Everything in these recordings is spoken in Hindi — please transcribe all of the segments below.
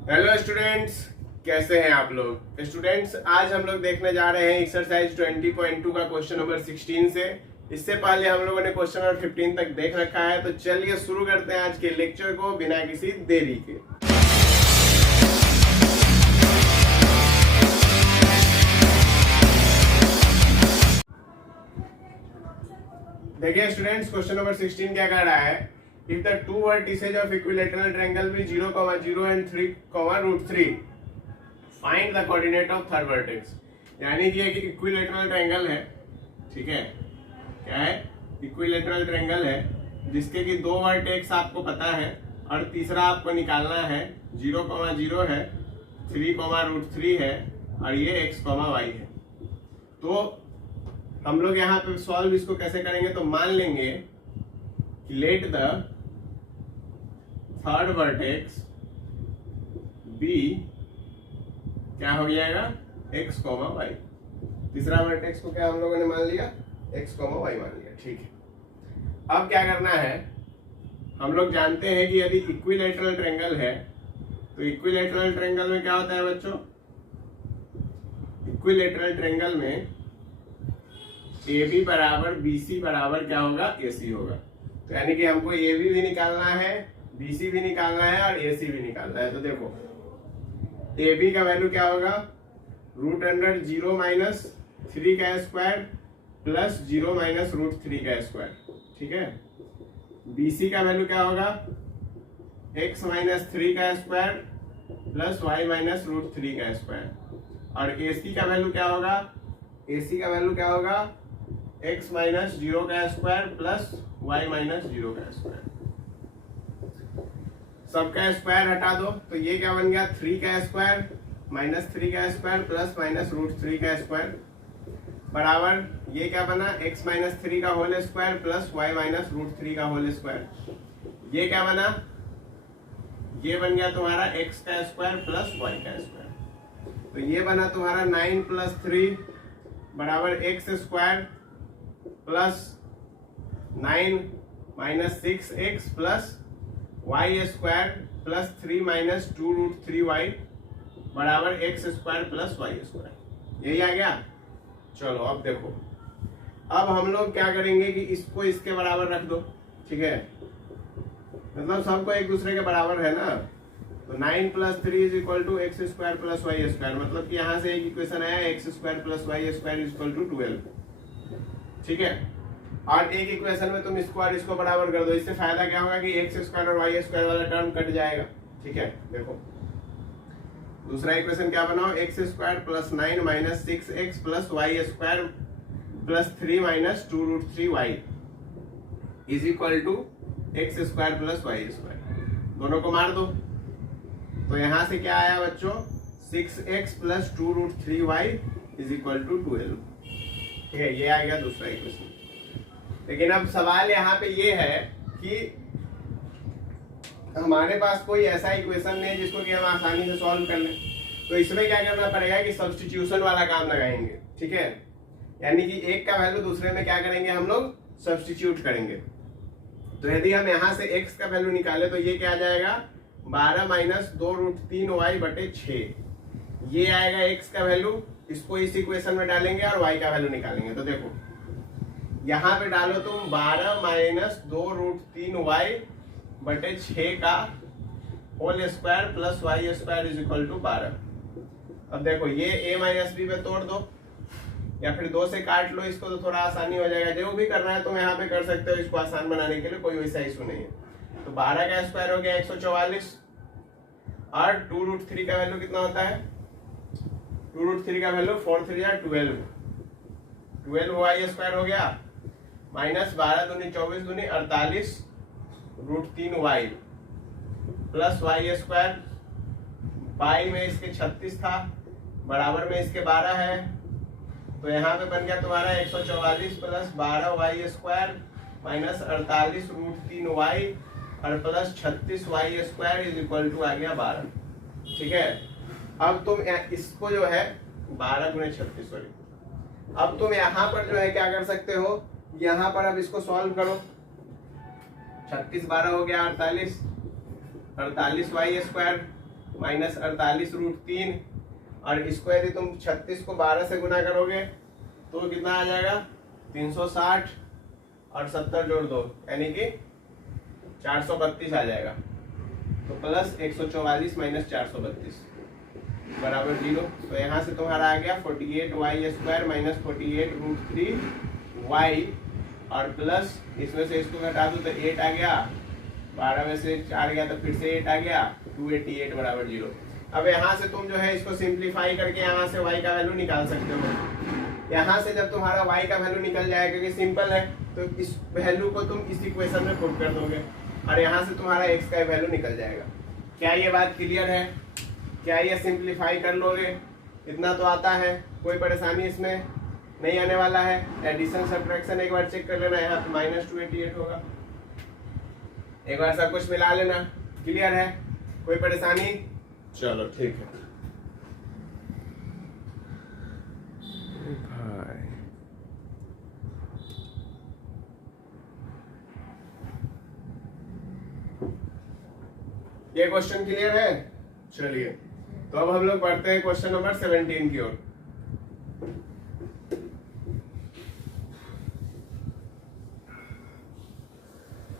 हेलो स्टूडेंट्स, कैसे हैं आप लोग। स्टूडेंट्स, आज हम लोग देखने जा रहे हैं एक्सरसाइज 20.2 का क्वेश्चन नंबर 16 से। इससे पहले हम लोगों ने क्वेश्चन नंबर 15 तक देख रखा है, तो चलिए शुरू करते हैं आज के लेक्चर को बिना किसी देरी के। देखिए स्टूडेंट्स, क्वेश्चन नंबर 16 क्या कह रहा है। If the two vertices of equilateral triangle be 0,0 and 3,√3 find the coordinate of third vertex. यानी कि एक इक्विलैटरल ट्रायंगल है, ठीक है, क्या है, इक्विलैटरल ट्रायंगल है जिसके कि दो वर्टेक्स आपको पता है और तीसरा आपको निकालना है। 0,0 है, 3,√3 है और ये x,y है। तो हम लोग यहाँ पे सॉल्व इसको कैसे करेंगे, तो मान लेंगे कि let the third vertex be क्या हो जाएगा, x, y। तीसरा वर्टेक्स को क्या हम लोगों ने मान लिया, x, y मान लिया, ठीक है। अब क्या करना है, हम लोग जानते हैं कि यदि इक्विलैटरल ट्रायंगल है तो इक्विलैटरल ट्रायंगल में क्या होता है बच्चों, इक्विलैटरल ट्रायंगल में AB बराबर BC बराबर क्या होगा, AC होगा। तो यानी कि हमको AB भी निकालना है, BC भी निकालना है और AC भी निकालना है। तो देखो AB का वैल्यू क्या होगा, √0 माइनस 3 का स्क्वायर प्लस 0 माइनस √3 का स्क्वायर, ठीक है। BC का वैल्यू क्या होगा, x माइनस 3 का स्क्वायर प्लस y माइनस √3 का स्क्वायर। और AC का वैल्यू क्या होगा, AC का वैल्यू क्या होगा, x माइनस 0 का स्क्वायर प्लस y माइनस 0 का स्क्वायर। सबका स्क्वायर हटा दो तो ये क्या बन गया, 3 का स्क्वायर माइनस 3 का स्क्वायर प्लस माइनस √3 का स्क्वायर बराबर ये क्या बना, x माइनस 3 का whole square plus y minus √3 का होल स्क्वायर। ये क्या बना, ये बन गया तुम्हारा x का स्क्वायर प्लस y का स्क्वायर। तो ये बना तुम्हारा 9 प्लस 3 बराबर x square plus 9 minus 6x plus y square plus 3 minus 2√3y बराबर x square plus y square. यही आ गया। चलो अब देखो, अब हम लोग क्या करेंगे कि इसको इसके बराबर रख दो, ठीक है, मतलब सबको एक दूसरे के बराबर है ना। तो 9 plus 3 is equal to x square plus y square, मतलब कि यहाँ से एक इक्वेशन आया x square plus y square is equal to 12, ठीक है। और एक इक्वेशन में तुम इसको और इसको बराबर कर दो, इससे फायदा क्या होगा कि एक्स स्क्वायर और वाई स्क्वायर वाला टर्म कट जाएगा, ठीक है। देखो दूसरा इक्वेशन क्या बनाओ, x square plus 9 minus 6x plus y square plus 3 minus 2√3y is equal to x square plus y square. दोनों को मार दो तो यहां से क्या आया बच्चों, 6x plus 2√3y is equal to 12, ठीक है। ये आ गया दूसरा इक्वेशन। लेकिन अब सवाल यहाँ पे ये है कि हमारे पास कोई ऐसा इक्वेशन नहीं जिसको कि हम आसानी से सॉल्व कर लें। तो इसमें क्या करना पड़ेगा कि सब्स्टिट्यूशन वाला काम लगाएंगे, ठीक है। यानी कि एक का वैल्यू दूसरे में क्या करेंगे, हम लोग सब्स्टिट्यूट करेंगे। तो यदि हम यहाँ से x का वैल्यू निकाले तो ये क्या आ जाएगा, 12 माइनस 2√3y बटे 6। ये आएगा x का वैल्यू, इसको इस इक्वेशन में डालेंगे और y का वैल्यू निकालेंगे। तो देखो यहाँ पे डालो तुम 12 माइनस 2√3y बटे 6 का whole square plus y square is equal to 12। अब देखो ये a माइनस बी पे तोड़ दो या फिर 2 से काट लो इसको, तो थोड़ा आसानी हो जाएगा। जो भी करना है तुम यहाँ पे कर सकते हो, इसको आसान बनाने के लिए कोई वैसा इशू नहीं है। तो 12 का स्क्वायर हो गया 144 और 2√3 का वैल्यू कितना होता है, 2√3 का वैल्यू 4 3 12, 12 वाई स्क्वायर हो गया माइनस 12 दूनी 24 दूनी 48 √3y प्लस वाई स्क्वायर, पाई में इसके 36 था बराबर में इसके 12 है। तो यहाँ पे बन गया तुम्हारा 144 plus 12 Y square minus 48 √3y और plus 36 y square is equal to आ गया 12, ठीक है। अब तुम इसको जो है 12 गुणे 36, सॉरी, अब तुम यहाँ पर जो है क्या कर सकते हो, यहाँ पर अब इसको सॉल्व करो। 36 12 हो गया 48, 48 वाई स्क्वायर माइनस 48√3, और इसको यदि तुम 36 को 12 से गुना करोगे तो कितना आ जाएगा 360, और 70 जोड़ दो यानी कि 432 आ जाएगा। तो प्लस 144 माइनस 432 बराबर 0। तो यहाँ से तुम्हारा आ गया 48y² माइनस 48√3y, और प्लस इसमें से इसको घटा दो तो 8 आ गया, 12 में से 4 गया तो फिर से 8 आ गया, 288 बराबर 0। अब यहाँ से तुम जो है इसको सिंप्लीफाई करके यहाँ से y का वैल्यू निकाल सकते हो। यहाँ से जब तुम्हारा y का वैल्यू निकल जाएगा, क्योंकि सिंपल है, तो इस वैल्यू को तुम इस इक्वेशन में पुट कर दोगे और यहाँ से तुम्हारा x का वैल्यू निकल जाएगा। क्या ये बात क्लियर है? क्या ये सिंप्लीफाई कर लोगे? इतना तो आता है, कोई परेशानी इसमें नहीं आने वाला है। एडिशन सब्ट्रैक्शन एक बार चेक कर लेना, यहाँ पे माइनस 288 होगा, एक बार सब कुछ मिला लेना। क्लियर है? कोई परेशानी? चलो ठीक है भाई। ये क्वेश्चन क्लियर है? चलिए तो अब हम लोग बढ़ते हैं क्वेश्चन नंबर 17 की ओर।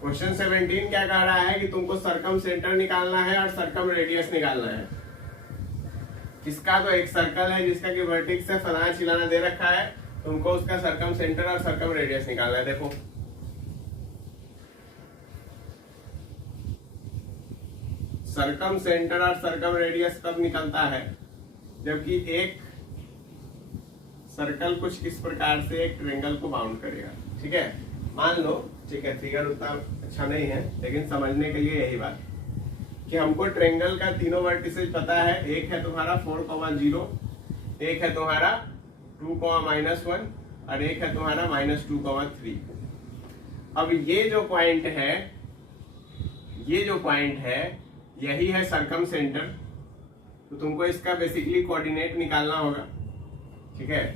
क्वेश्चन 17 क्या कह रहा है कि तुमको सर्कम सेंटर निकालना है और सर्कम रेडियस निकालना है। किसका? तो एक सर्कल है जिसका कि वर्टेक्स से फलाना चिलाना दे रखा है, तुमको उसका सर्कम सेंटर और सर्कम रेडियस निकालना है। देखो सर्कम सेंटर और सर्कम रेडियस कब निकलता है? जबकि एक सर्कल कुछ इस प्रकार से एक ट्रायंगल को बाउंड करेगा। ठीक है, मान लो, ठीक है, फिगर उतना अच्छा नहीं है लेकिन समझने के लिए यही बात कि हमको ट्रायंगल का तीनों वर्टिसेज पता है। एक है तुम्हारा 4,0, एक है तुम्हारा 2,-1 और एक है तुम्हारा -2,3। अब ये जो पॉइंट है यही है सर्कम सेंटर। तो तुमको इसका बेसिकली कोऑर्डिनेट निकालना होगा। ठीक है,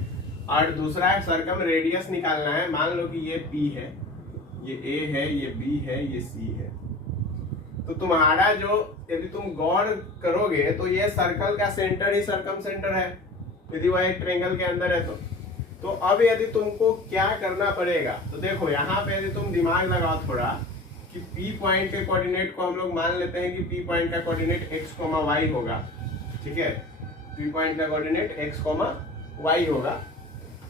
और दूसरा है सर्कम रेडियस निकालना है। मान लो कि ये P है, ये A है, ये B है, ये C है। तो तुम्हारा जो, यदि तुम गौर करोगे तो ये सर्कल का सेंटर ही सर्कम सेंटर है, यदि वह एक ट्रायंगल के अंदर है तो अब यदि तुमको क्या करना पड़ेगा, तो देखो यहाँ पे यदि तुम दिमाग लगाओ थोड़ा कि P पॉइंट के कोऑर्डिनेट को हम लोग मान लेते हैं कि P पॉइंट का कोऑर्डिनेट x, y होगा। ठीक है, P पॉइंट का कोऑर्डिनेट x, y होगा।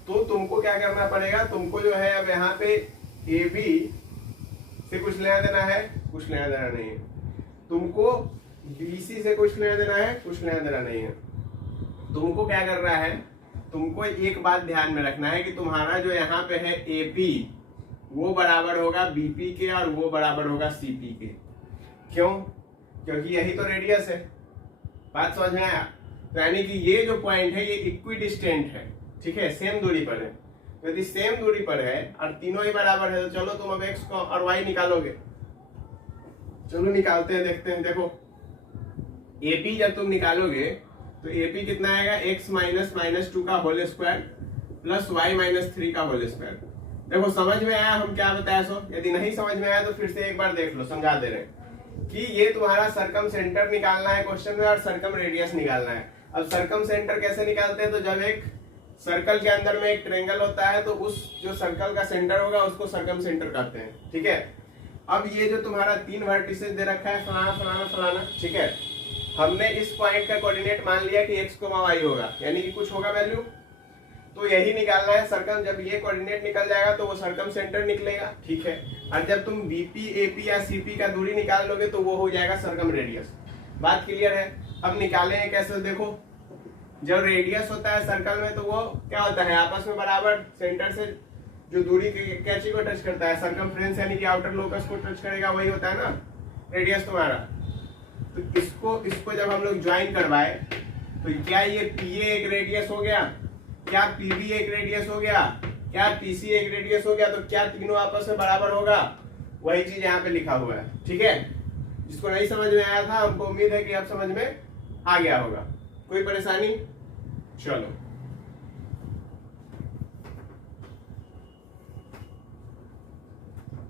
तो तुमको क्या करना पड़ेगा, तुमको जो है अब यहाँ पे AB से कुछ लेना देना है, कुछ लेना देना नहीं है। तुमको BC से कुछ लेना देना है, कुछ लेना देना नहीं है। तुमको क्या करना है, तुमको एक बात ध्यान में रखना है कि तुम्हारा जो यहाँ पे है AP वो बराबर होगा BP के और वो बराबर होगा CP के। क्यों? क्योंकि यही तो रेडियस है। बात समझ में आया? तो यानी कि ये जो पॉइंट है ये इक्विडिस्टेंट है। ठीक है, सेम दूरी पर है। यदि सेम दूरी पर है और तीनों ही बराबर है तो चलो तुम अब x को और y निकालोगे। चलो निकालते हैं, देखते हैं। देखो AP जब तुम निकालोगे तो AP कितना आएगा, x -2 का होल स्क्वायर प्लस y -3 का होल स्क्वायर। देखो समझ में आया हम क्या बताया सो? यदि नहीं समझ में आया तो फिर से एक बार देख लो, समझा दे रहे हैं कि ये तुम्हारा सर्कम सेंटर निकालना है क्वेश्चन में और सर्कम रेडियस निकालना है। अब सर्कम सेंटर कैसे निकालते हैं, तो जब एक सर्कल के अंदर में एक ट्रायंगल होता है तो उस जो सर्कल का सेंटर होगा उसको सर्कम सेंटर कहते हैं। ठीक है, अब ये जो तुम्हारा 3 वर्टिसेस दे रखा है फलाना फलाना फलाना, ठीक है, हमने इस पॉइंट का कोऑर्डिनेट मान लिया कि x, y होगा, यानी कि कुछ होगा वैल्यू, तो यही निकालना है सर्कम। जब ये कोऑर्डिनेट निकल जाएगा तो वो सर्कम सेंटर निकलेगा। ठीक है, और जब तुम BP, AP या CP का दूरी निकाल लोगे तो वो हो जाएगा सर्कम रेडियस। बात क्लियर है? अब निकालेंगे कैसे? देखो जब रेडियस होता है सर्कल में तो वो क्या होता है, आपस में बराबर सेंटर से जो दूरी क्या चीज को टच करता है, सर्कमफ्रेंस यानी कि आउटर लोकस को टच करेगा, वही होता है ना रेडियस तुम्हारा। तो इसको जब हम लोग ज्वाइन करवाए तो क्या ये PA एक रेडियस हो गया, क्या PB एक रेडियस हो गया, क्या PC एक रेडियस हो गया, तो क्या तीनों आपस में बराबर होगा? वही चीज यहाँ पे लिखा हुआ है। ठीक है, जिसको नहीं समझ में आया था हमको उम्मीद है कि अब समझ में आ गया होगा। कोई परेशानी? चलो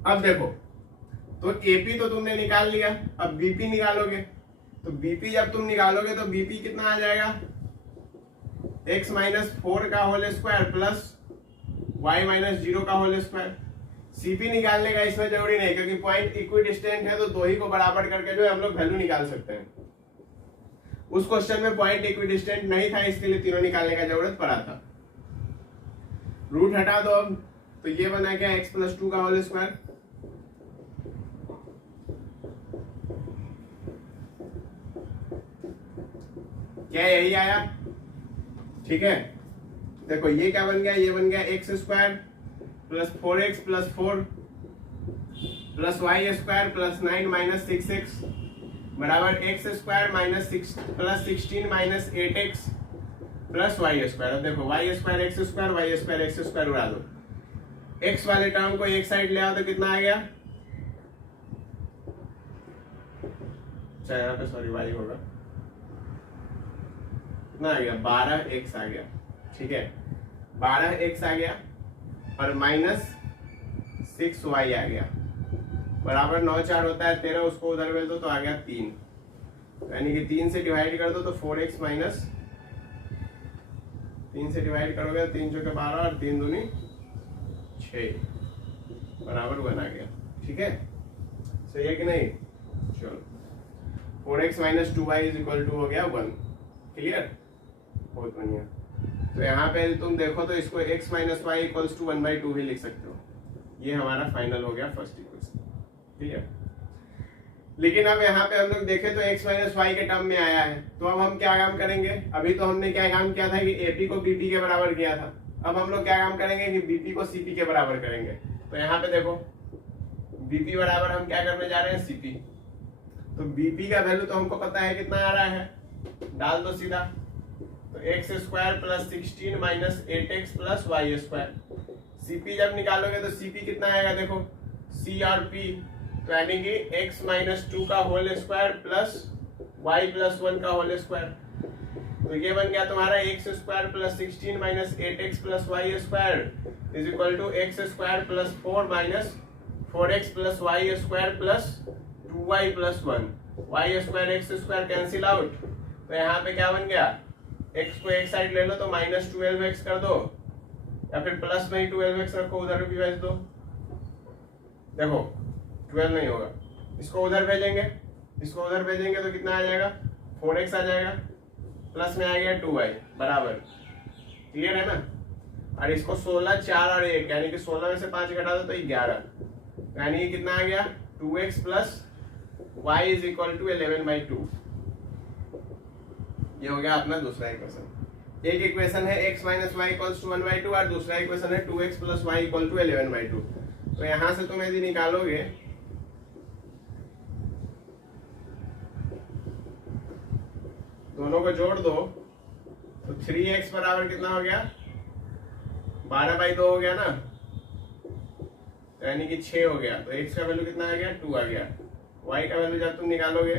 अब देखो, तो AP तो तुमने निकाल लिया, अब BP निकालोगे तो बीपी जब तुम निकालोगे तो बीपी कितना आ जाएगा, x माइनस 4 का whole square plus y minus 0 का होल स्क्वायर। सीपी निकालने का इसमें जरूरी नहीं, क्योंकि पॉइंट इक्विडिस्टेंट है तो दो ही को बराबर करके जो है हम लोग वैल्यू निकाल सकते हैं। उस क्वेश्चन में पॉइंट इक्विडिस्टेंट नहीं था, इसके लिए तीनों निकालने का जरूरत पड़ा था। रूट हटा दो अब, तो ये बना क्या, x प्लस 2 का होल स्क्वायर। क्या यही आया? ठीक है, देखो ये क्या बन गया, ये बन गया x square plus 4x plus 4 plus y square plus 9 minus 6x बराबर x square minus 6 plus 16 minus 8x plus y square. अब देखो y square x square, y square x square उड़ा दो, एक्स वाले टर्म को एक साइड ले आओ तो कितना आ गया, अच्छा यहाँ पे सॉरी वाई होगा, कितना आ गया 12x आ गया। ठीक है, 12x आ गया और माइनस 6y आ गया बराबर 9 4 होता है 13, उसको उधर भेज दो तो आ गया 3, यानी कि 3 से डिवाइड कर दो तो 4x माइनस 3 से डिवाइड करोगे 3 चौके 12 और 3 दूनी 6 बराबर 1 आ गया। ठीक है, सही है कि नहीं? चलो 4x minus 2y is equal to हो गया 1। क्लियर, बहुत बढ़िया। तो यहाँ पे तुम देखो तो इसको x minus y equals to 1/2 भी लिख सकते हो। ये हमारा फाइनल हो गया फर्स्ट इक्वेशन। ठीक है, लेकिन अब यहाँ पे हम लोग देखें तो x माइनस वाई के टर्म में आया है, तो अब हम क्या काम करेंगे? अभी तो हमने क्या काम किया था कि AP को BP के बराबर किया था, अब हम लोग क्या काम करेंगे कि BP को CP के बराबर करेंगे। तो यहाँ पे देखो BP बराबर हम क्या करने जा रहे हैं, CP। तो BP का वैल्यू तो हमको पता है कितना आ रहा है, डाल दो सीधा, तो x square plus 16 minus 8x plus y square. CP जब निकालोगे तो CP कितना आएगा, देखो C और P, तो यानी कि x माइनस 2 का whole square plus y plus 1 का होल स्क्वायर। तो ये बन गया तुम्हारा x square plus 16 minus 8x plus y square is equal to x square plus 4 minus 4x plus y square plus 2y plus 1, y square x square cancel out. तो यहाँ पे क्या बन गया, x को एक साइड ले लो तो माइनस 12x कर दो, या फिर प्लस में ही 12x रखो, उधर भी भेज दो। देखो 12 नहीं होगा, इसको उधर भेजेंगे, इसको उधर भेजेंगे तो कितना आ जाएगा, 4x आ जाएगा, प्लस में आ गया 2y बराबर। क्लियर है ना? और इसको 16 4 और 1 यानी कि 16 में से 5 घटा दो तो 11, यानी कि कितना आ गया 2x plus y is equal to 11/2। ये हो गया अपना दूसरा इक्वेशन। एक इक्वेशन है x minus y equals to 1/2 और दूसरा इक्वेशन है 2x plus Y equal to 11/2। तो यहां से तुम यदि निकालोगे दोनों को जोड़ दो तो 3x बराबर कितना हो गया, 12/2 हो गया ना, यानी कि 6 हो गया। तो x का वैल्यू कितना आ गया, 2 आ गया। y का वैल्यू जब तुम निकालोगे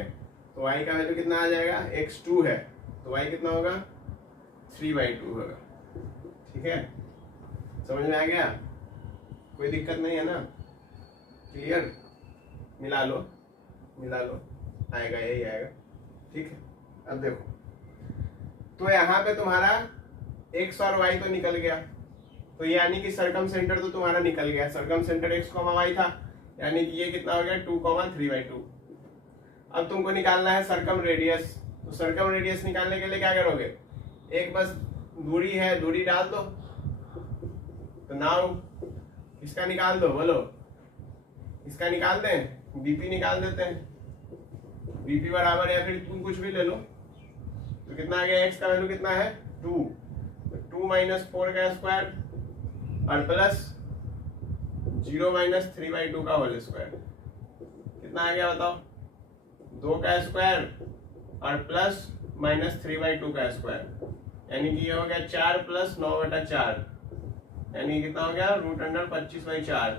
तो y का वैल्यू कितना आ जाएगा, x 2 है तो y कितना होगा, 3/2 होगा। ठीक है, समझ में आ गया? कोई दिक्कत नहीं है ना? क्लियर? मिला लो आएगा, यही आएगा। ठीक है, अब देखो तो यहाँ पे तुम्हारा x और y तो निकल गया, तो यानी कि सरकम सेंटर तो तुम्हारा निकल गया। सरकम सेंटर x, y था, यानी कि ये कितना हो गया 2, 3/2। अब तुमको निकालना है सरकम रेडियस। तो सरकम रेडियस निकालने के लिए क्या करोगे, एक बस दूरी है, दूरी डाल दो। तो नाउ इसका निकाल दो, बोलो इसका निकाल दें, बीपी निकाल देते हैं। बीपी बराबर या फिर तुम कुछ भी ले लो, तो कितना आ गया, एक्स का वैल्यू कितना है 2, तो 2 माइनस 4 का स्क्वायर और प्लस 0 माइनस 3/2 का होल स्क्वायर, कितना आ गया बताओ, 2 का स्क्वायर और प्लस माइनस 3/2 का स्क्वायर, यानी कि ये हो गया 4 प्लस 9/4, यानी कितना हो गया √25/4,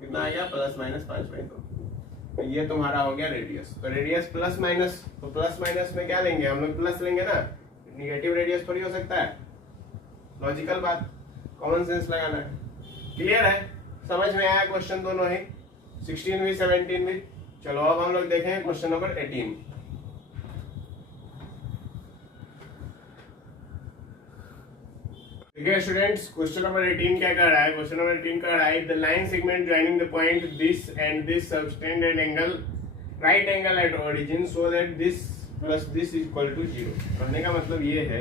कितना आ गया प्लस माइनस 5/2। तो ये तुम्हारा हो गया रेडियस। तो रेडियस प्लस माइनस, तो प्लस माइनस में क्या लेंगे हम लोग, प्लस लेंगे ना, निगेटिव रेडियस थोड़ी हो सकता है। लॉजिकल बात, कॉमन सेंस लगाना है। क्लियर है? समझ में आया क्वेश्चन दोनों ही, 16 भी 17 भी। चलो अब हम लोग देखें क्वेश्चन नंबर 18। ठीक है स्टूडेंट्स, क्वेश्चन नंबर 18 क्या कर रहा है? क्वेश्चन नंबर 18 कर रहा है the line segment joining the point this and this subtend an angle right angle at origin so that this plus this is equal to 0। कहने का मतलब ये है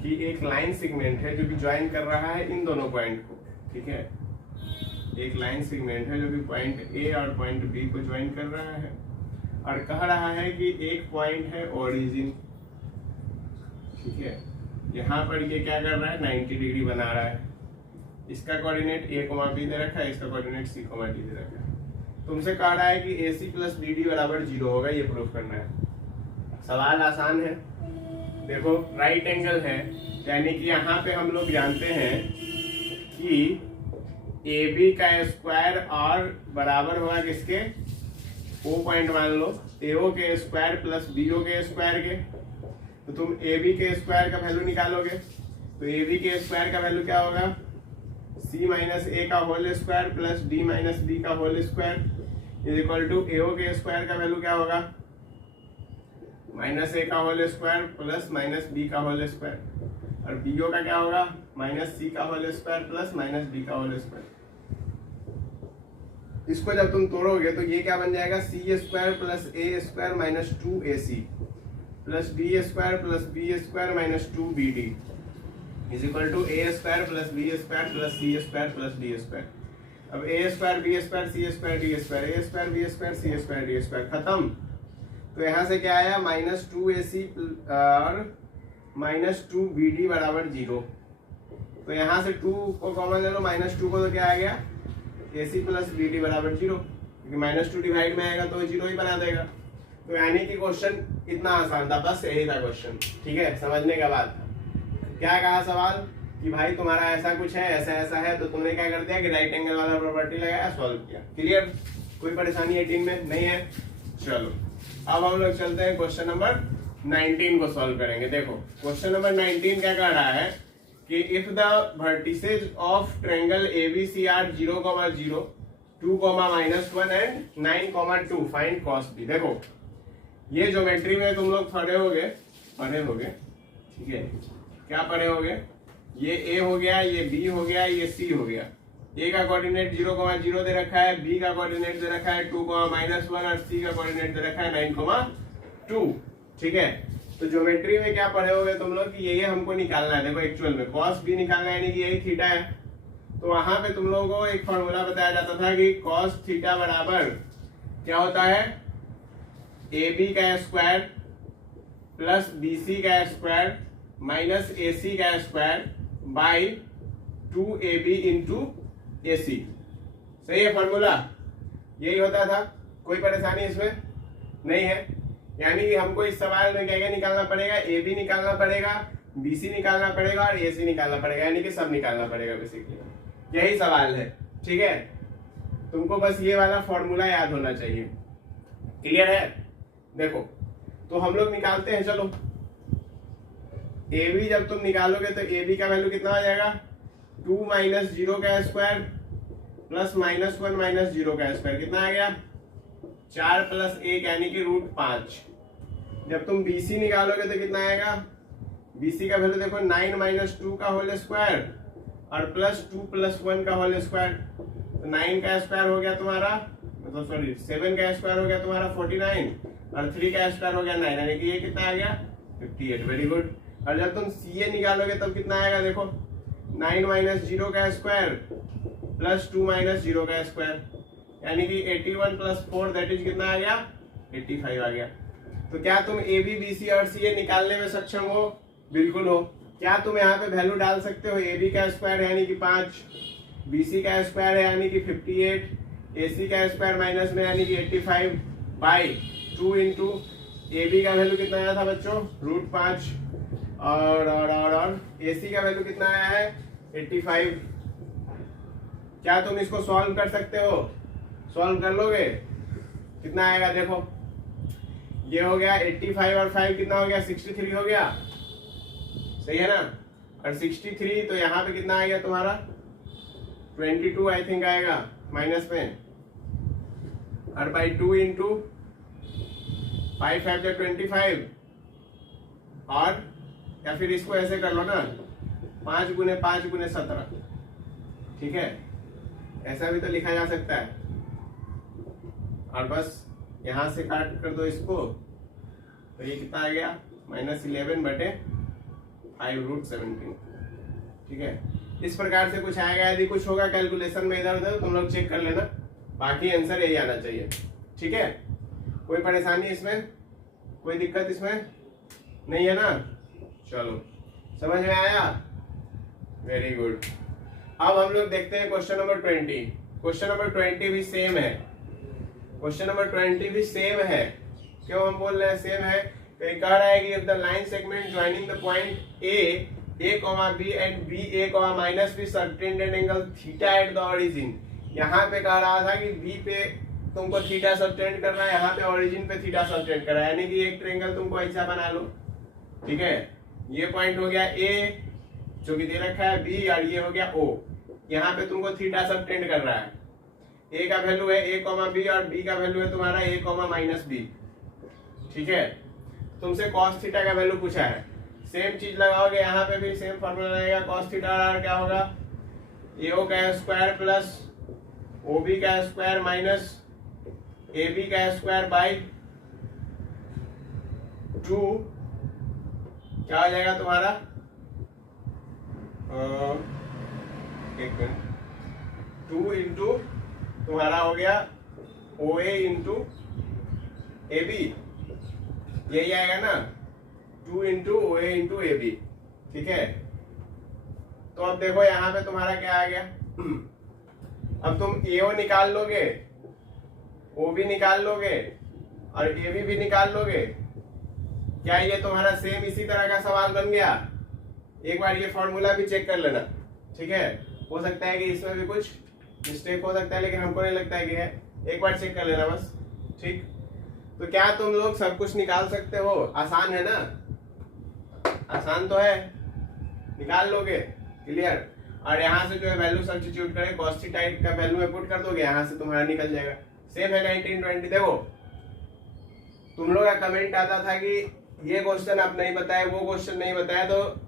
कि एक लाइन सेगमेंट है जो कि ज्वाइन कर रहा है इन दोनों पॉइंट को। ठीक है, एक लाइन सेगमेंट है जो कि पॉइंट ए और पॉइंट बी को ज्वाइन कर रहा है और कह रहा है कि एक पॉइंट है ओरिजिन। ठीक है, यहाँ पर ये क्या कर रहा है? 90 डिग्री बना रहा है। इसका कोऑर्डिनेट a, b दे रखा है, इसका कोऑर्डिनेट c, d दे रखा है। तुमसे कह रहा है कि AC प्लस BD बराबर 0 होगा, ये प्रूफ करना है। सवाल आसान है। देखो राइट एंगल है, यानी कि यहाँ पे हम लोग जानते हैं कि AB का स्क्वायर और बराबर होगा किसके? O पॉइंट मान लो, AO के स्क्वायर प्लस BO के स्क्वायर के। तो तुम AB के स्क्वायर का वैल्यू निकालोगे तो AB के स्क्वायर का वैल्यू क्या होगा? C माइनस A का whole square plus D minus B का whole square is equal to AO के स्क्वायर का वैल्यू क्या होगा? माइनस A का whole square plus minus B का होल स्क्वायर और BO का क्या होगा? माइनस C का whole square plus minus B का होल स्क्वायर। इसको जब तुम तोड़ोगे तो ये क्या बन जाएगा? C square plus A square minus 2AC plus B square plus B square minus 2BD is equal to A square plus B square plus C square plus D square. अब A square B square C square D square, A square B square C square D square खत्म। तो यहाँ से क्या आया? माइनस 2AC और माइनस 2BD बराबर 0। तो यहाँ से 2 को कॉमन ले लो, माइनस 2 को तो क्या आ गया? AC प्लस BD बराबर 0, क्योंकि माइनस 2 डिवाइड में आएगा तो 0 ही बना देगा। तो यानी कि क्वेश्चन इतना आसान था, बस यही था क्वेश्चन। ठीक है, समझने का बात था। क्या कहा सवाल कि भाई तुम्हारा ऐसा कुछ है, ऐसा ऐसा है, तो तुमने क्या कर दिया कि राइट एंगल वाला प्रॉपर्टी लगाया, सॉल्व किया। क्लियर? कोई परेशानी 18 में नहीं है? चलो अब हम लोग चलते हैं क्वेश्चन नंबर 19 को सॉल्व करेंगे। देखो क्वेश्चन नंबर 19 क्या कर रहा है कि if the vertices of triangle ABC are 0,0, 2,-1 and 9,2 find cos B। देखो ये ज्योमेट्री में तुम लोग पढ़े होगे, ठीक है, क्या पढ़े होगे? ये A हो गया, ये B हो गया, ये C हो गया। A का कोऑर्डिनेट 0,0 दे रखा है, B का कोऑर्डिनेट दे रखा है 2,-1 और C का कोऑर्डिनेट दे रखा है 9,2। ठीक है, तो ज्योमेट्री में क्या पढ़े होगे तुम लोग कि ये हमको निकालना है। देखो एक्चुअल में cos B निकालना है, यानी कि यही थीटा है। तो वहां पे तुम लोगों को एक फॉर्मूला बताया जाता था कि cos थीटा बराबर क्या होता है? AB का स्क्वायर प्लस BC का स्क्वायर माइनस AC का square by 2AB into AC। सही है फॉर्मूला? यही होता था। कोई परेशानी इसमें नहीं है? यानी कि हमको इस सवाल में क्या क्या निकालना पड़ेगा? AB निकालना पड़ेगा, BC निकालना पड़ेगा और AC निकालना पड़ेगा, यानी कि सब निकालना पड़ेगा बेसिकली। यही सवाल है। ठीक है, तुमको बस ये वाला फॉर्मूला याद होना चाहिए। क्लियर है? देखो तो हम लोग निकालते हैं। चलो AB जब तुम निकालोगे तो AB का वैल्यू कितना हो जाएगा? 2 माइनस 0 का स्क्वायर प्लस -1 माइनस 0 का स्क्वायर, कितना आ गया? 4 प्लस 1 यानी कि √5। जब तुम BC निकालोगे तो कितना आएगा? BC का वैल्यू देखो 9 माइनस 2 का होल स्क्वायर और प्लस 2 प्लस 1 का होल स्क्वायर। तो 9 का स्क्वायर हो गया तुम्हारा, मतलब सॉरी 7 का स्क्वायर हो गया तुम्हारा 49 और 3 का स्क्वायर हो गया 9, यानी कि ये कितना आ गया? 58। Very good. और जब तुम CA निकालोगे तब कितना आएगा? देखो 9 माइनस 0 का स्क्वायर प्लस 2 माइनस 0 का स्क्वायर, यानी कि 81 प्लस 4 दैट इज कितना आ गया? 85 आ गया। तो क्या तुम AB, BC और CA निकालने में सक्षम हो? बिल्कुल हो। क्या तुम यहाँ पे वैल्यू डाल सकते हो? AB का स्क्वायर है यानी कि 5, BC का स्क्वायर है यानी कि 58, AC का स्क्वायर माइनस में यानी कि 85 बाई 2 इंटू AB का वैल्यू कितना आया था बच्चों? √5 और AC का वैल्यू कितना आया है? 85। क्या तुम इसको सॉल्व कर सकते हो? सॉल्व कर लोगे? कितना आएगा देखो, ये हो गया 85 और 5 कितना हो गया? 63 हो गया। सही है ना? और 63 तो यहाँ पे कितना आ गया तुम्हारा? 22 आई थिंक आएगा माइनस में, और बाई 2 इंटू 5 5 25, और या फिर इसको ऐसे कर लो ना, 5 गुने 5 गुने 17, ठीक है, ऐसा भी तो लिखा जा सकता है। और बस यहां से काट कर दो इसको, तो ये कितना आ गया -11/5√17, ठीक है। इस प्रकार से कुछ आएगा। यदि कुछ होगा कैलकुलेशन में इधर उधर तुम लोग चेक कर लेना, बाकी आंसर यही आना चाहिए, ठीक है। कोई परेशानी इसमें, कोई दिक्कत इसमें नहीं है ना? चलो समझ में आया, वेरी गुड। अब हम लोग देखते हैं क्वेश्चन नंबर 20। क्वेश्चन नंबर 20 भी सेम है, क्वेश्चन नंबर 20 भी सेम है। क्यों हम बोल रहे हैं सेम है? तो ये कह रहा है कि if the line segment joining the point A, B and BA, -B subtend an angle theta at the origin. यहाँ पे कह रहा था कि B पे तुमको थीटा सबटेंड करना है, यहाँ पे ओरिजिन पे थीटा सबटेंड करना है, यानी कि एक ट्रायंगल तुमको ऐसा बना लो, ठीक है। ये पॉइंट हो गया A जो कि दे रखा है B, और ये हो गया O। यहाँ पे तुमको थीटा सबटेंड करना है। A का वैल्यू है A, B और B का वैल्यू है तुम्हारा A, -B, ठीक है। तुमसे cos थीटा का वैल्यू पूछा है, सेम चीज लगाओगे, यहाँ पे भी सेम फॉर्मूला रहेगा। cos थीटा और क्या होगा, AO का स्क्वायर प्लस OB का स्क्वायर माइनस AB का स्क्वायर बाई 2, क्या हो जाएगा तुम्हारा, एक मिनट, 2 इंटू तुम्हारा हो गया OA इंटू AB, यही आएगा ना, 2 इंटू OA इंटू AB, ठीक है। तो अब देखो यहाँ पे तुम्हारा क्या आ गया, अब तुम AO निकाल लोगे, OB निकाल लोगे और AB भी निकाल लोगे। क्या ये तुम्हारा सेम इसी तरह का सवाल बन गया? एक बार ये फॉर्मूला भी चेक कर लेना, ठीक है। हो सकता है कि इसमें भी कुछ मिस्टेक हो सकता है, लेकिन हमको नहीं लगता है कि है। एक बार चेक कर लेना बस, ठीक। तो क्या तुम लोग सब कुछ निकाल सकते हो? आसान है ना, आसान तो है, निकाल लोगे, क्लियर। और यहाँ से जो है वैल्यू सब्स्टिट्यूट करें, cos थीटा का वैल्यू में पुट कर दोगे, यहाँ से तुम्हारा निकल जाएगा। सेम है 1920। देखो तुम लोग का कमेंट आता था कि ये क्वेश्चन आप नहीं बताए, वो क्वेश्चन नहीं बताया। तो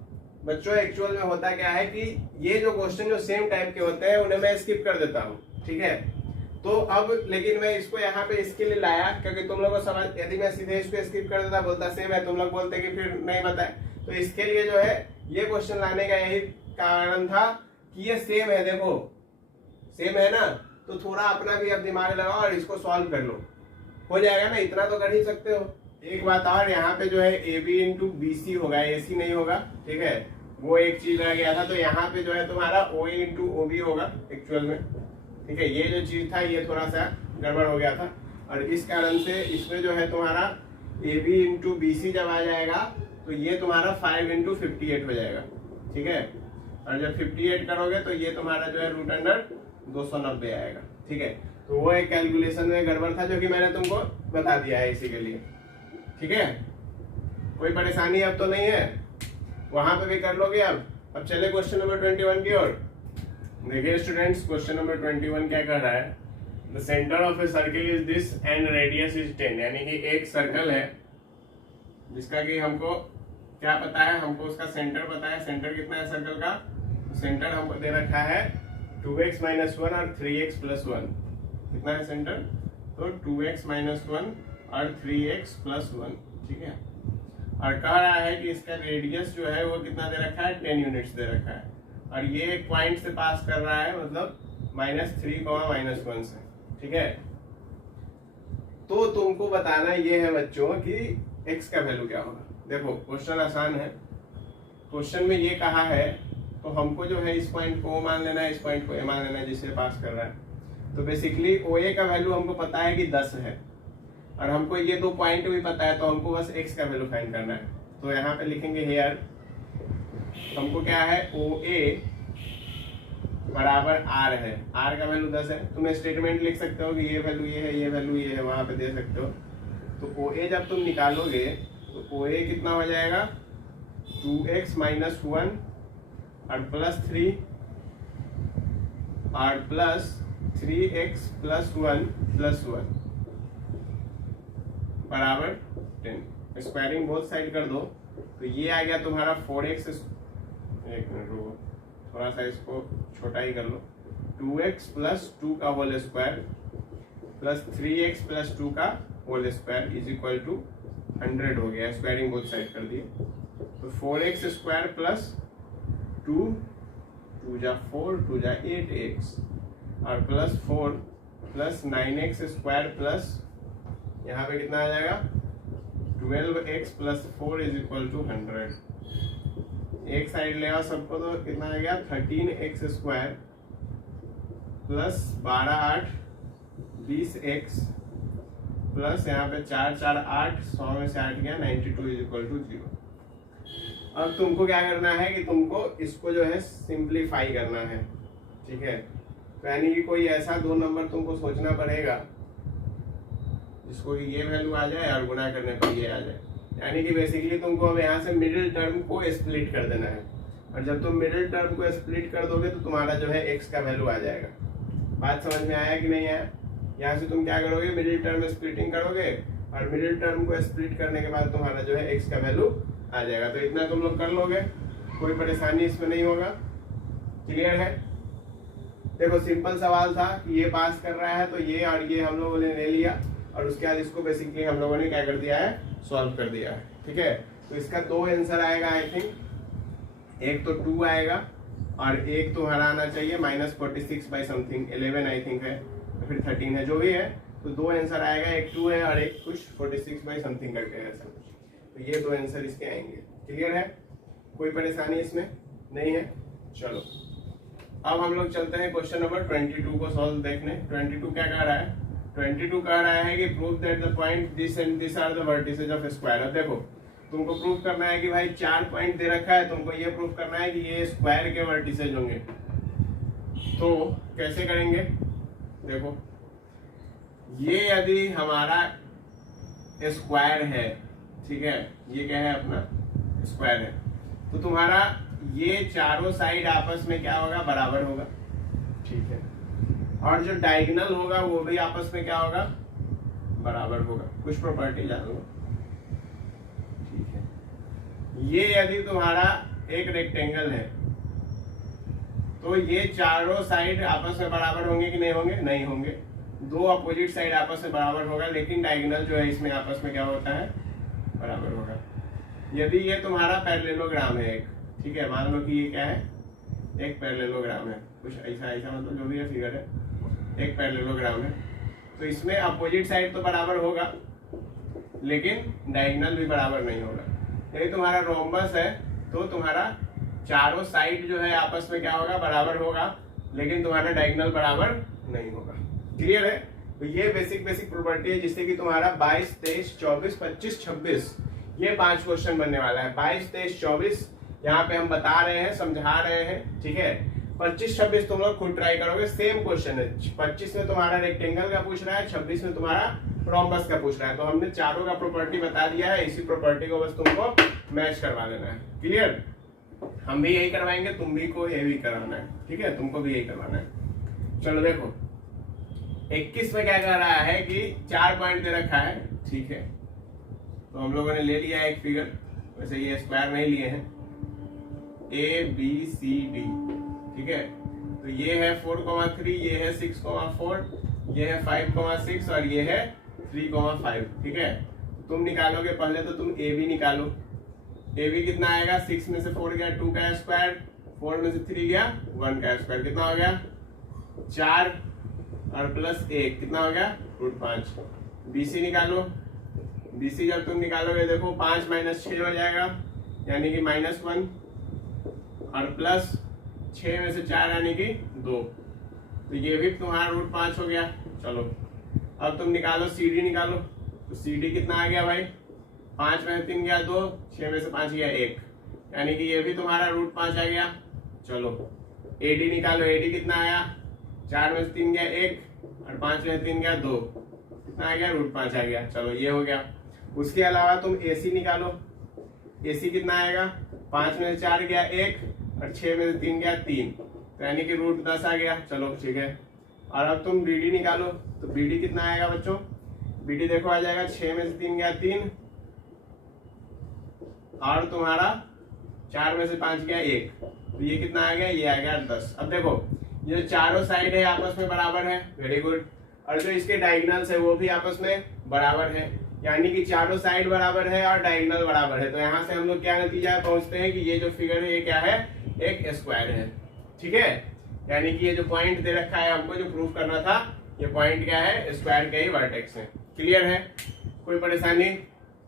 बच्चों एक्चुअल में होता क्या है कि ये जो क्वेश्चन जो सेम टाइप के होते हैं उन्हें मैं स्किप कर देता हूँ, ठीक है। तो अब लेकिन मैं इसको यहाँ पे इसके लिए लाया क्योंकि तुम लोगों को समझ, यदि मैं सीधे इसको स्किप कर देता, बोलता सेम है, तुम लोग बोलते कि फिर नहीं बताए। तो इसके लिए जो है ये क्वेश्चन लाने का यही कारण था कि ये सेम है। देखो सेम है ना, तो थोड़ा अपना भी अब दिमाग लगाओ और इसको सॉल्व कर लो, हो जाएगा ना, इतना तो कर ही सकते हो। एक बात और, यहाँ पे जो है AB इंटू BC होगा, AC नहीं होगा, ठीक है, वो एक चीज रह गया था। तो यहाँ पे जो है तुम्हारा OA इंटू OB होगा एक्चुअल में, ठीक है। ये जो चीज था ये थोड़ा सा गड़बड़ हो गया था, और इस कारण से इसमें जो है तुम्हारा AB इंटू BC जब आ जाएगा तो ये तुम्हारा 5 इंटू 58 हो जाएगा, ठीक है। और जब 58 करोगे तो ये तुम्हारा जो है √290 आएगा, ठीक है। तो वो एक कैलकुलेशन में गड़बड़ था जो कि मैंने तुमको बता दिया है इसी के लिए, ठीक है। कोई परेशानी अब तो नहीं है, वहां पे भी कर लोगे। अब चले क्वेश्चन नंबर 21 की ओर। देखिए स्टूडेंट्स, क्वेश्चन नंबर 21 क्या कर रहा है, the centre of a circle is this and radius is 10। यानी कि एक सर्कल है जिसका कि हमको क्या पता है, हमको उसका सेंटर पता है। सेंटर कितना है सर्कल का? सेंटर हमको दे रखा है 2x - 1 और 3x + 1। कितना है सेंटर? तो 2x - 1 और 3x + 1, ठीक है। और कह रहा है कि इसका रेडियस जो है वो कितना दे रखा है, 10 यूनिट्स दे रखा है, और ये एक पॉइंट से पास कर रहा है, मतलब -3, -1 से, ठीक है। तो तुमको बताना ये है बच्चों कि x का वैल्यू क्या होगा। देखो क्वेश्चन आसान है, क्वेश्चन में ये कहा है तो हमको जो है इस पॉइंट को मान लेना है, इस पॉइंट को ए मान लेना है जिससे पास कर रहा है। तो बेसिकली OA का वैल्यू हमको पता है कि 10 है, और हमको ये दो पॉइंट भी पता है, तो हमको बस x का वैल्यू फाइंड करना है। तो यहाँ पे लिखेंगे हेयर, हमको क्या है, OA बराबर R है, R का वैल्यू 10 है। तुम स्टेटमेंट लिख सकते हो कि ये वैल्यू ये है, ये वैल्यू ये है, वहां पे दे सकते हो। तो OA जब तुम निकालोगे तो OA कितना हो जाएगा, 2x - 1 और +3 और +3x + 1 + 1 बराबर 10। स्क्वायरिंग बोथ साइड कर दो तो ये आ गया तुम्हारा 4x एक मिनट रुको, थोड़ा सा इसको छोटा ही कर लो। 2x प्लस 2 का whole square plus 3x plus 2 का whole square is equal to 100 हो गया, स्क्वायरिंग बोथ साइड कर दिए। तो 4x स्क्वायर प्लस 2 2 जा 4 2 जा 8x और plus 4 plus 9x square plus यहाँ पे कितना आ जाएगा 12x plus 4 is equal to 100। एक साइड लेगा सबको तो कितना आ गया 13x square plus 12 8 20x plus यहाँ पे 4 4 8 100 में से 8 गया 92 इज इक्वल टू 0। अब तुमको क्या करना है कि तुमको इसको जो है सिंप्लीफाई करना है, ठीक है। तो यानी कि कोई ऐसा दो नंबर तुमको सोचना पड़ेगा जिसको कि ये वैल्यू आ जाए और गुना करने पर ये आ जाए। यानी कि बेसिकली तुमको अब यहाँ से मिडिल टर्म को स्प्लिट कर देना है, और जब तुम मिडिल टर्म को स्प्लिट कर दोगे तो तुम्हारा जो है x का वैल्यू आ जाएगा। बात समझ में आया कि नहीं आया? यहाँ से तुम क्या करोगे, मिडिल टर्म स्प्लिटिंग करोगे और मिडिल टर्म को स्प्लिट करने के बाद तुम्हारा जो है x का वैल्यू आ जाएगा। तो इतना तुम लोग कर लोगे, कोई परेशानी इसमें नहीं होगा। क्लियर है? देखो सिंपल सवाल था कि ये पास कर रहा है तो ये और ये हम लोगों ने ले लिया और उसके बाद इसको बेसिकली हम लोगों ने क्या कर दिया है, सॉल्व कर दिया है, ठीक है। तो इसका दो आंसर आएगा आई थिंक, एक तो 2 आएगा और एक तुम्हारा आना चाहिए -46 बाई समथिंग 11 आई थिंक है, फिर 13 है, जो भी है। तो दो आंसर आएगा, एक 2 है और एक कुछ 46 बाई समथिंग करके है ऐसा। तो ये दो आंसर इसके आएंगे। क्लियर है? कोई परेशानी इसमें नहीं है? चलो अब हम लोग चलते हैं क्वेश्चन नंबर 22 को सॉल्व देखने। 22 क्या कह रहा है? 22 कह रहा है कि prove that the point this and this are the vertices of square. अब देखो तुमको प्रूव करना है कि भाई 4 पॉइंट दे रखा है, तुमको ये प्रूव करना है कि ये स्क्वायर के वर्टिसेज होंगे। तो कैसे करेंगे? देखो ये यदि हमारा स्क्वायर है, ठीक है, ये क्या है अपना स्क्वायर है, तो तुम्हारा ये चारों साइड आपस में क्या होगा, बराबर होगा, ठीक है। और जो डायगोनल होगा वो भी आपस में क्या होगा, बराबर होगा। कुछ प्रॉपर्टी जान लो, ठीक है। ये यदि तुम्हारा एक रेक्टेंगल है तो ये चारों साइड आपस में बराबर होंगे कि नहीं होंगे? नहीं होंगे। दो अपोजिट साइड आपस में बराबर होगा, लेकिन डायगोनल जो है इसमें आपस में क्या होता है, बराबर होगा। यदि ये तुम्हारा पैरेललोग्राम है एक, ठीक है, मान लो कि ये क्या है, एक पैरेललोग्राम है, कुछ ऐसा ऐसा मतलब जो भी है फिगर है, एक पैरेललोग्राम है, तो इसमें अपोजिट साइड तो बराबर होगा लेकिन डायगोनल भी बराबर नहीं होगा। यदि तुम्हारा रोम्बस है तो तुम्हारा चारों साइड जो है आपस में क्या होगा, बराबर होगा, लेकिन तुम्हारा डायगोनल बराबर नहीं होगा। क्लियर है? तो ये बेसिक प्रॉपर्टी है जिससे कि तुम्हारा 22, 23, 24, 25, 26 ये 5 क्वेश्चन बनने वाला है। 22, 23, 24 यहाँ पे हम बता रहे हैं, समझा रहे हैं, ठीक है। 25, 26 तुम लोग खुद ट्राई करोगे, सेम क्वेश्चन है। 25 में तुम्हारा रेक्टेंगल का पूछ रहा है, 26 में तुम्हारा रोम्बस का पूछ रहा है। तो हमने चारों का प्रॉपर्टी बता दिया है, इसी प्रॉपर्टी को बस तुमको मैच करवा लेना है। क्लियर? हम भी यही करवाएंगे, तुम भी को ये भी करवाना है, ठीक है, तुमको भी यही करवाना है। चलो देखो 21 में क्या कह रहा है कि 4 पॉइंट दे रखा है, ठीक है। तो हम लोगों ने ले लिया एक फिगर, वैसे ये स्क्वायर नहीं लिए हैं, ABCD, ठीक है। तो ये है 4,3, ये है 6,4, ये है 5,6 और ये है 3,5, ठीक है। तुम निकालोगे, पहले तो तुम AB निकालो। AB कितना आएगा, 6 में से 4 गया 2 का स्क्वायर, 4 में से 3 गया 1 का स्क्वायर, कितना हो गया 4 और प्लस 1 कितना हो गया √5। BC निकालो। BC जब तुम निकालोगे देखो 5 - 6 हो जाएगा, यानी कि -1 और प्लस 6 में से 4 यानी कि 2, तो ये भी तुम्हारा √5 हो गया। चलो अब तुम निकालो CD निकालो। तो CD कितना आ गया भाई, 5 में से 3 गया 2, 6 में से 5 गया 1, यानी कि ये भी तुम्हारा √5 आ गया। चलो AD निकालो। AD कितना आया, 4 में से 3 गया 1 और 5 में से 3 गया 2, कितना आ गया √5 आ गया। चलो ये हो गया। उसके अलावा तुम AC निकालो। AC कितना आएगा, 5 में से 4 गया 1 और 6 में से 3 गया 3, तो यानी कि √10 आ गया। चलो ठीक है। और अब तुम BD निकालो। तो BD कितना आएगा बच्चों, BD देखो आ जाएगा 6 में से 3 गया 3 और तुम्हारा 4 में से 5 गया 1, तो ये कितना आ गया, ये आ गया 10। अब देखो ये चारों साइड है आपस में बराबर है, वेरी गुड, और जो इसके डायगोनल्स है वो भी आपस में बराबर है, यानी कि चारों साइड बराबर है और डायगोनल बराबर है। तो यहाँ से हम लोग क्या नतीजा पहुंचते हैं कि ये जो फिगर है ये क्या है, एक स्क्वायर है। ठीक है, यानी कि ये जो पॉइंट दे रखा है हमको, जो प्रूफ करना था, ये पॉइंट क्या है, स्क्वायर के ही वर्टेक्स है। क्लियर है, कोई परेशानी?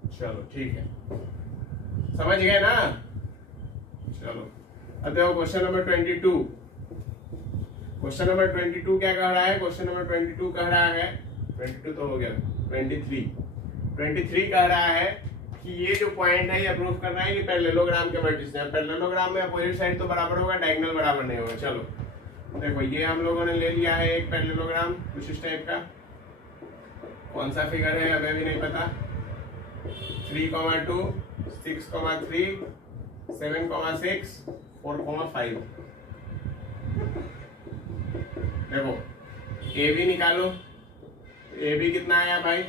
चलो ठीक है, समझ गए ना। चलो अब देखो क्वेश्चन नंबर 22। क्वेश्चन नंबर 22 क्या कह रहा है, क्वेश्चन नंबर 22 कह रहा है, 22 तो हो गया, 23 कह रहा है कि ये जो पॉइंट है ये प्रूफ करना है कि पैरेललोग्राम के वर्टिसेस हैं। पैरेललोग्राम में अपोजिट साइड तो बराबर होगा, डायगोनल बराबर नहीं होगा। चलो देखो ये हम लोगों ने ले लिया है एक पैरेललोग्राम कुछ इस टाइप का। कौन सा फिगर है हमें भी नहीं पता। 3,2, 6,3, 7,6, 4,5। देखो ए बी निकालो, ए बी कितना आया भाई,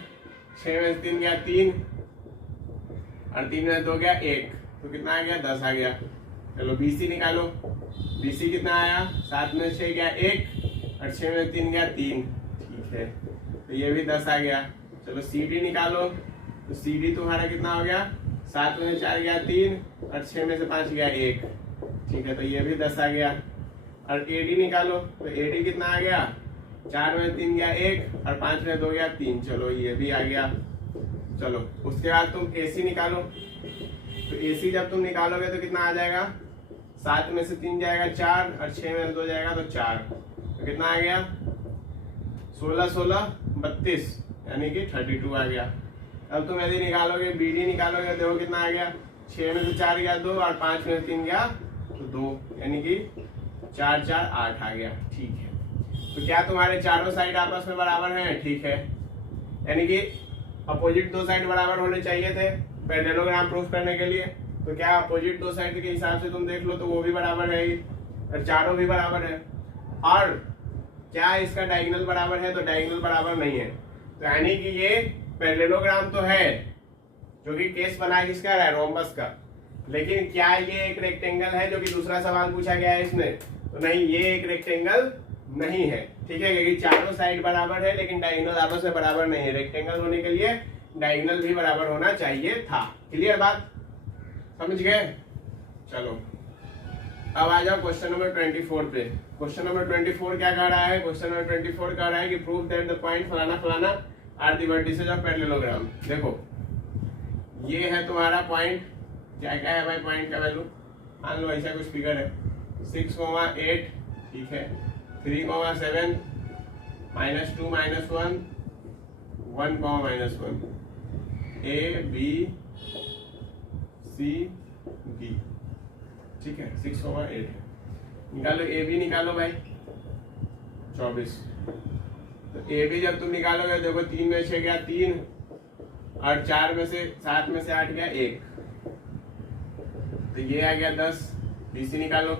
6 में 3 गया 3 और 3 में 2 गया 1, तो कितना आ गया, 10 आ गया। चलो बी सी निकालो, बी सी कितना आया, 7 में 6 गया 1 और 6 में 3 गया 3, ठीक है, तो ये भी 10 आ गया। चलो सी डी निकालो, तो सी डी तुम्हारा कितना हो गया, 7 में 4 गया 3 और 6 में से 5 गया 1, ठीक है, तो ये भी 10 आ गया। और ए डी निकालो, तो ए डी कितना आ गया, 4 में 3 गया 1 और 5 में 2 गया 3, चलो ये भी आ गया। चलो उसके बाद तुम ए सी निकालो, तो ए सी जब तुम निकालोगे तो कितना आ जाएगा, 7 में से 3 जाएगा 4 और 6 में 2 जाएगा तो 4, तो कितना आ गया, 16, 16, 32, यानी कि 32 आ गया। अब तुम यदि निकालोगे बी डी निकालोगे, देखो कितना आ गया, 6 में से 4 गया 2 और 5 में से 3 गया तो 2, यानी कि 4, 4, 8 आ गया। ठीक है, तो क्या तुम्हारे चारों साइड आपस में बराबर हैं, ठीक है, यानी कि अपोजिट दो साइड बराबर होने चाहिए थे पैरेललोग्राम प्रूफ करने के लिए। तो क्या अपोजिट दो साइड के हिसाब से तुम देख लो तो वो भी बराबर है और चारों भी बराबर है। और क्या इसका डायगोनल बराबर है, तो डायगोनल बराबर नहीं है, तो यानी कि ये पैरेललोग्राम तो है, जो कि केस बना किसका रहा है, रोम्बस का, लेकिन क्या ये एक रेक्टेंगल है, जो कि दूसरा सवाल पूछा गया है इसमें, तो नहीं, ये एक रेक्टेंगल नहीं है। ठीक है, क्योंकि चारों साइड बराबर है लेकिन डायगोनल आपस में बराबर नहीं है। रेक्टेंगल होने के लिए डायगोनल भी बराबर होना चाहिए था। क्लियर बात, समझ गए। चलो अब आ जाओ क्वेश्चन नंबर 24 पे। क्वेश्चन नंबर 24 क्या कह रहा है, क्वेश्चन नंबर 24 कह रहा है कि प्रूव दैट द पॉइंट फलाना फलाना are the vertices of parallelogram. देखो ये है तुम्हारा पॉइंट, क्या क्या है भाई पॉइंट का वैल्यू, मान लो ऐसा कुछ फिगर है, 6,8, ठीक है, 3,7, -2, -1, 1, -1, A B C D, ठीक है, 6,8 है। निकालो ए बी निकालो भाई, 24। तो ए बी जब तुम निकालोगे, देखो 3 में 6 गया 3 और 4 में से 7 में से 8 गया 1, तो ये आ गया 10। बी सी निकालो,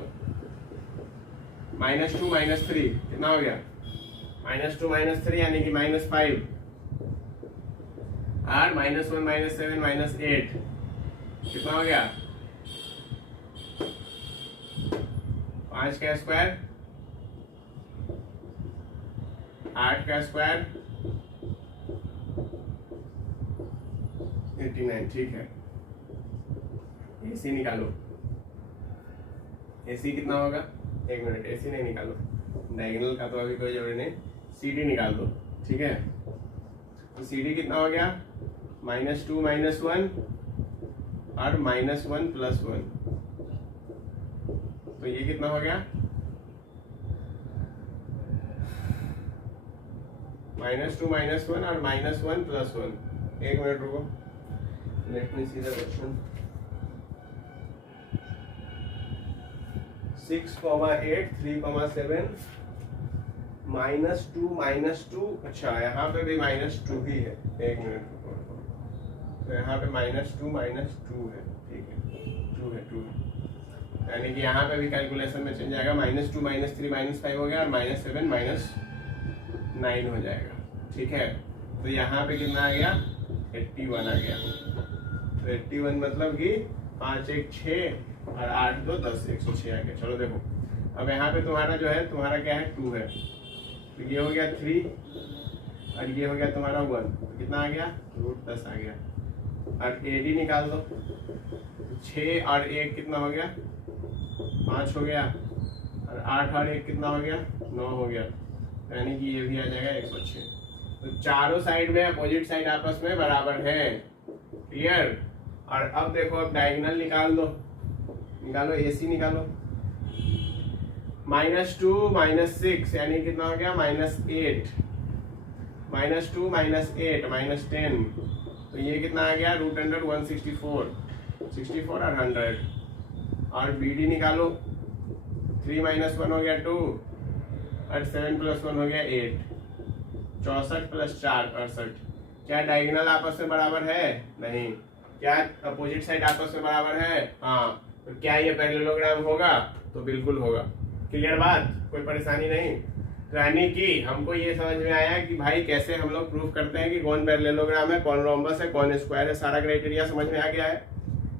-2, -3 कितना हो गया, -2, -3 यानी कि -5 और -1, -7, -8 कितना हो गया, 5 का स्क्वायर, 8 का स्क्वायर, 89, ठीक है। एसी निकालो, एसी कितना होगा, 1 मिनट, एसी नहीं निकालो, डायगोनल का तो अभी कोई जरूरी नहीं, सीडी निकाल दो, ठीक है। तो सीडी कितना हो गया, -2, -1 और -1 + 1, तो ये कितना हो गया, -2, -1 और -1 + 1। 1 मिनट रुको, let me see the question. 6,8, 3,7, -2, अच्छा यहाँ पे भी -2 ही है, 1 मिनट रुको, तो यहाँ पे -2 है, ठीक है, 2 है, यानी कि यहाँ पे भी कैलकुलेशन में चल जाएगा, -2, -3, -5 हो गया और -7, -9 हो जाएगा, ठीक है। तो यहाँ पे कितना आ गया, 81 आ गया। तो 81 मतलब कि 5, 1, 6 और 8 2 10 106 आ गया। चलो देखो अब यहाँ पे तुम्हारा जो है तुम्हारा क्या है 2 है, तो ये हो गया 3 और ये हो गया तुम्हारा 1, तो कितना आ गया √10 आ गया। और AD निकाल दो, 6 और 1 कितना हो गया 5 हो गया, और 8 और 1 कितना हो गया 9 हो गया, यानी कि ये भी आ जाएगा 106। तो चारों साइड में अपोजिट साइड आपस में बराबर है। क्लियर। और अब देखो अब डायगोनल निकाल दो, निकालो AC निकालो। -2 -6 यानी कितना हो गया -8, -2 -8 -10, तो ये कितना आ गया √100 164, 64 और 100। और BD निकालो, 3 - 1 हो गया 2 और 7 + 1 हो गया 8, 64 + 4 68। क्या डायगोनल आपस में बराबर है? नहीं। क्या अपोजिट साइड आपस में बराबर है? हाँ। तो क्या ये पैरेललोग्राम होगा? तो बिल्कुल होगा। क्लियर बात, कोई परेशानी नहीं। तो यानी कि हमको ये समझ में आया कि भाई कैसे हम लोग प्रूफ करते हैं कि कौन पैरेललोग्राम है, कौन रोम्बस है, कौन स्क्वायर है, सारा क्राइटेरिया समझ में आ गया है।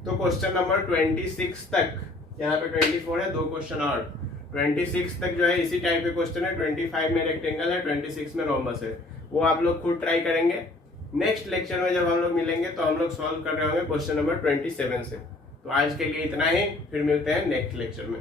तो क्वेश्चन नंबर 26 तक, यहाँ पे 24 है, 2 क्वेश्चन और 26 तक जो है इसी टाइप के क्वेश्चन है। 25 में रेक्टेंगल है, 26 में रोम्बस है, वो आप लोग खुद ट्राई करेंगे। नेक्स्ट लेक्चर में जब हम लोग मिलेंगे तो हम लोग सॉल्व कर रहे होंगे क्वेश्चन नंबर 27 से। तो आज के लिए इतना ही, फिर मिलते हैं नेक्स्ट लेक्चर में।